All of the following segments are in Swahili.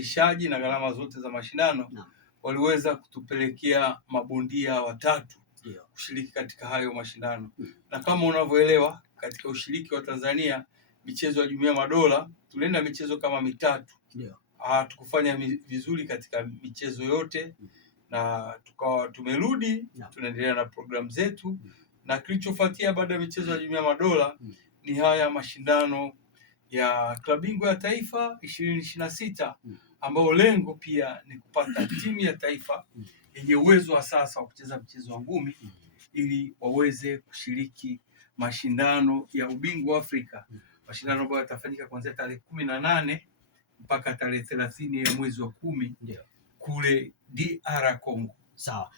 lishaji na gharama zote za mashindano waliweza kutupelekea mabondia watatu kushiriki katika hayo mashindano. Na kama unavyoelewa, katika ushiriki wa Tanzania michezo ya Jumuiya ya Madola tulienda michezo kama mitatu. Hatukufanya vizuri katika michezo yote na tukawa tumerudi tunaendelea na programu zetu, na kilichofuatia baada ya michezo ya Jumuiya ya Madola ni haya mashindano ya klabu bingwa ya taifa 2026 ambao lengo pia ni kupata timu ya taifa yenye uwezo wa sasa wa kucheza mchezo wa ngumi ili waweze kushiriki mashindano ya ubingwa wa Afrika, mashindano ambayo yatafanyika kuanzia tarehe 18 mpaka tarehe 30 ya mwezi wa 10 kule DR Congo. Sawa.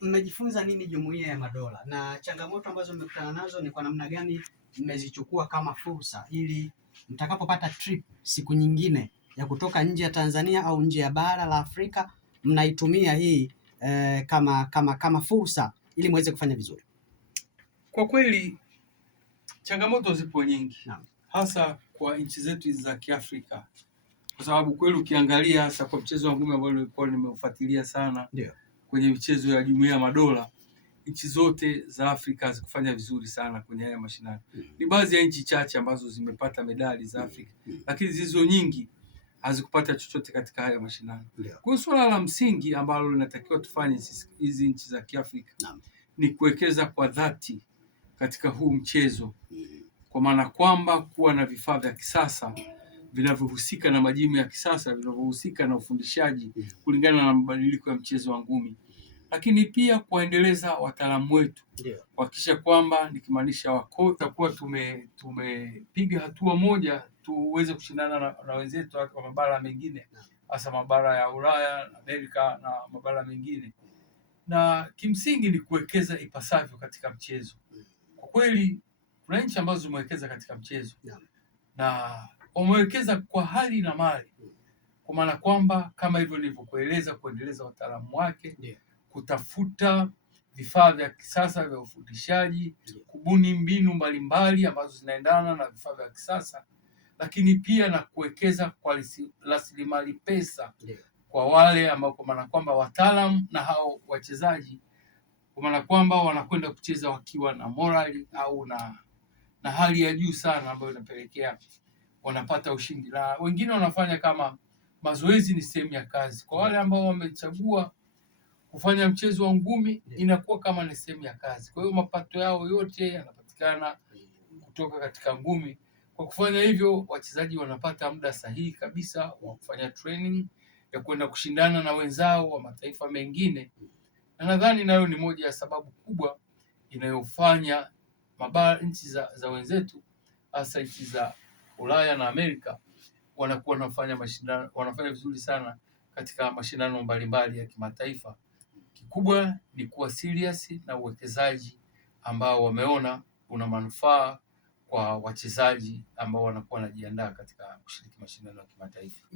Mmejifunza nini Jumuiya ya Madola, na changamoto ambazo mmekutana nazo ni kwa namna gani mmezichukua kama fursa ili mtakapopata trip siku nyingine ya kutoka nje ya Tanzania au nje ya bara la Afrika mnaitumia hii kama fursa ili muweze kufanya vizuri? Kwa kweli changamoto zipo nyingi, hasa kwa nchi zetu za Kiafrika, kwa sababu kweli ukiangalia hasa kwa mchezo wa ngumi ambao nilikuwa nimeufuatilia sana kwenye michezo ya Jumuiya ya Madola, nchi zote za Afrika zikufanya vizuri sana kwenye haya mashindano. Ni baadhi ya nchi chache ambazo zimepata medali za Afrika, lakini zizo nyingi hazikupata chochote katika haya mashindano. Kwa hiyo swala la msingi ambalo linatakiwa tufanye hizi nchi za Kiafrika ni kuwekeza kwa dhati katika huu mchezo, kwa maana kwamba kuwa na vifaa vya kisasa vinavyohusika na majimu ya kisasa, vinavyohusika na ufundishaji kulingana na mabadiliko ya mchezo wa ngumi, lakini pia kuendeleza wataalamu wetu, kuhakikisha kwamba nikimaanisha wako takuwa tumepiga hatua moja tuweze kushindana na wenzetu wa mabara mengine, hasa mabara ya Ulaya, Amerika na mabara mengine. Na kimsingi ni kuwekeza ipasavyo katika mchezo. Kwa kweli kuna nchi ambazo zimewekeza katika mchezo na wamewekeza kwa hali na mali, kwa maana kwamba kama hivyo nilivyokueleza, kuendeleza wataalamu wake, kutafuta vifaa vya kisasa vya ufundishaji, kubuni mbinu mbalimbali ambazo zinaendana na vifaa vya kisasa, lakini pia na kuwekeza kwa rasilimali pesa kwa wale ambao, kwa maana kwamba wataalamu na hao wachezaji, kwa maana kwamba wanakwenda kucheza wakiwa na morali au na hali ya juu sana, ambayo inapelekea wanapata ushindi. Na wengine wanafanya kama mazoezi ni sehemu ya kazi. Kwa wale ambao wamechagua kufanya mchezo wa ngumi, inakuwa kama ni sehemu ya kazi. Kwa hiyo mapato yao yote yanapatikana kutoka katika ngumi. Kwa kufanya hivyo, wachezaji wanapata muda sahihi kabisa wa kufanya training ya kwenda kushindana na wenzao wa mataifa mengine. Na nadhani nayo ni moja ya sababu kubwa inayofanya nchi za wenzetu, hasa nchi za Ulaya na Amerika, wanakuwa wanafanya vizuri sana katika mashindano mbalimbali ya kimataifa. Kikubwa ni kuwa serious na uwekezaji ambao wameona una manufaa kwa wachezaji ambao wanakuwa wanajiandaa katika kushiriki mashindano ya kimataifa.